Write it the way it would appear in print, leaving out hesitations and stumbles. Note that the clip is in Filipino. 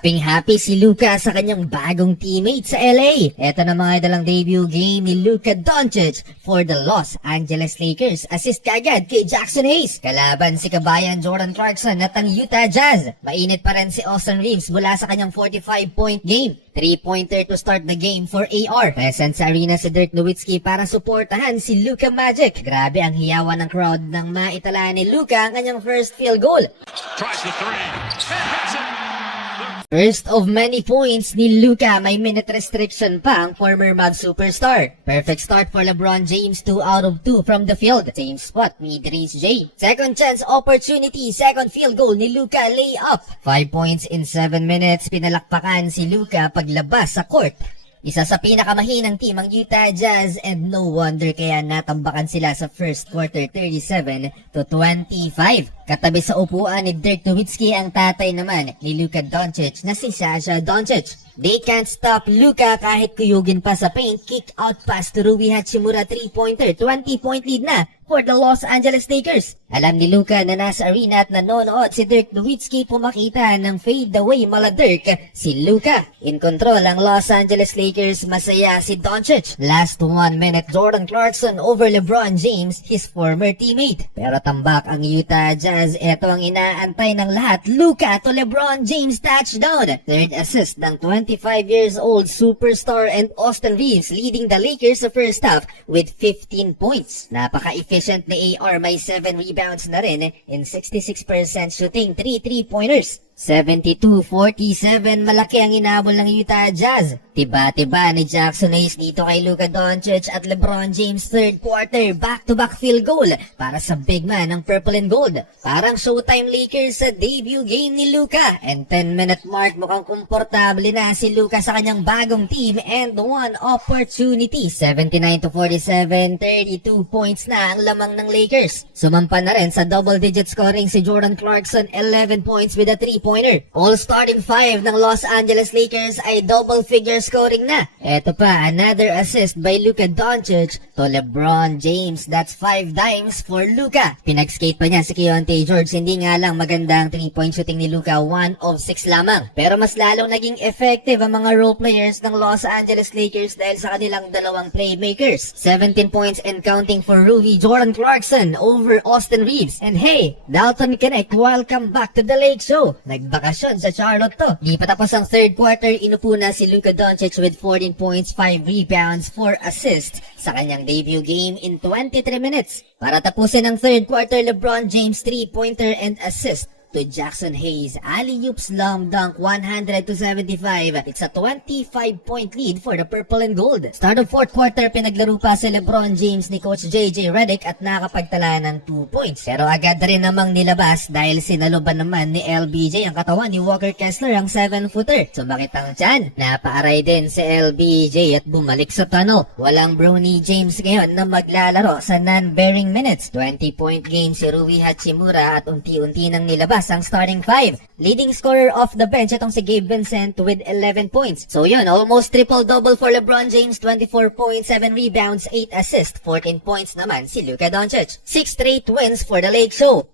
Happy si Luka sa kanyang bagong teammate sa LA. Ito na mga idalang debut game ni Luka Doncic for the Los Angeles Lakers. Assist kaagad kay Jackson Hayes. Kalaban si kabayan Jordan Clarkson at ang Utah Jazz. Mainit pa rin si Austin Reeves mula sa kanyang 45-point game. 3-pointer to start the game for AR. Present sa arena si Dirk Nowitzki para suportahan si Luka Magic. Grabe ang hiyawan ng crowd nang maitala ni Luka ang kanyang first field goal. Tries the three. Hits it. First of many points ni Luka, may minute restriction pa ang former Mavs superstar. Perfect start for LeBron James, 2 out of 2 from the field. Same spot ni Dries J. Second chance opportunity, second field goal ni Luka, layup. 5 points in 7 minutes, pinalakpakan si Luka paglabas sa court. Isa sa pinakamahinang team ang Utah Jazz and no wonder kaya natambakan sila sa first quarter 37-25. Katabi sa upuan ni Dirk Nowitzki ang tatay naman ni Luka Doncic na si Sasha Doncic. They can't stop Luka kahit kuyugin pa sa paint, kick out pass to Rui Hachimura 3-pointer, 20-point lead na for the Los Angeles Lakers. Alam ni Luka na nasa arena at nanonood si Dirk Nowitzki, pumakita ng fade away mala Dirk si Luka. In control ang Los Angeles Lakers, masaya si Doncic. Last 1 minute Jordan Clarkson over LeBron James, his former teammate. Pero tambak ang Utah Jazz, eto ang inaantay ng lahat. Luka to LeBron James touchdown. Third assist ng 25 years old superstar and Austin Reeves leading the Lakers sa first half with 15 points. Napaka-efficient ni AR, may 7 rebounds na rin in 66% shooting, 3 3-pointers. 72-47, malaki ang inabol ng Utah Jazz. Tiba-tiba ni Jackson Hayes dito kay Luka Doncic at LeBron James third quarter, back-to-back field goal para sa big man ng Purple and Gold. Parang Showtime Lakers sa debut game ni Luka. And 10-minute mark, mukhang komportable na si Luka sa kanyang bagong team and one opportunity. 79-47, 32 points na ang lamang ng Lakers. Sumampa na rin sa double-digit scoring si Jordan Clarkson, 11 points with a 3-pointer. All starting 5 ng Los Angeles Lakers ay double-figure scoring na. Eto pa, another assist by Luka Doncic to LeBron James. That's 5 dimes for Luka. Pinag-skate pa niya si Keyonte George. Hindi nga lang maganda ang 3-point shooting ni Luka, 1 of 6 lamang. Pero mas lalong naging effective ang mga role players ng Los Angeles Lakers dahil sa kanilang dalawang playmakers. 17 points and counting for Rui Jordan Clarkson over Austin Reeves. And hey, Dalton Connect, welcome back to the Lake Show. Nagbakasyon sa Charlotte to. Di pa tapos ang third quarter, inupo na si Luka Doncic with 14 points, 5 rebounds, 4 assists sa kanyang debut game in 23 minutes. Para tapusin ang third quarter, LeBron James 3-pointer and assist to Jackson Hayes. Alley-oop slam dunk, 100-75. It's a 25-point lead for the Purple and Gold. Start of fourth quarter, pinaglaro pa si LeBron James ni Coach JJ Redick at nakapagtala ng 2 points. Pero agad rin namang nilabas dahil sinaloban naman ni LBJ ang katawan ni Walker Kessler, ang 7-footer. Sumakit ang tiyan. Napaaray din si LBJ at bumalik sa tunnel. Walang Bronny James ngayon na maglalaro sa non-bearing minutes. 20-point game si Rui Hachimura at unti-unti nang nilabas ang starting 5. Leading scorer off the bench itong si Gabe Vincent with 11 points. So yun, almost triple-double for LeBron James, 24 points, 7 rebounds, 8 assists, 14 points naman si Luka Doncic. 6 straight wins for the Lake Show.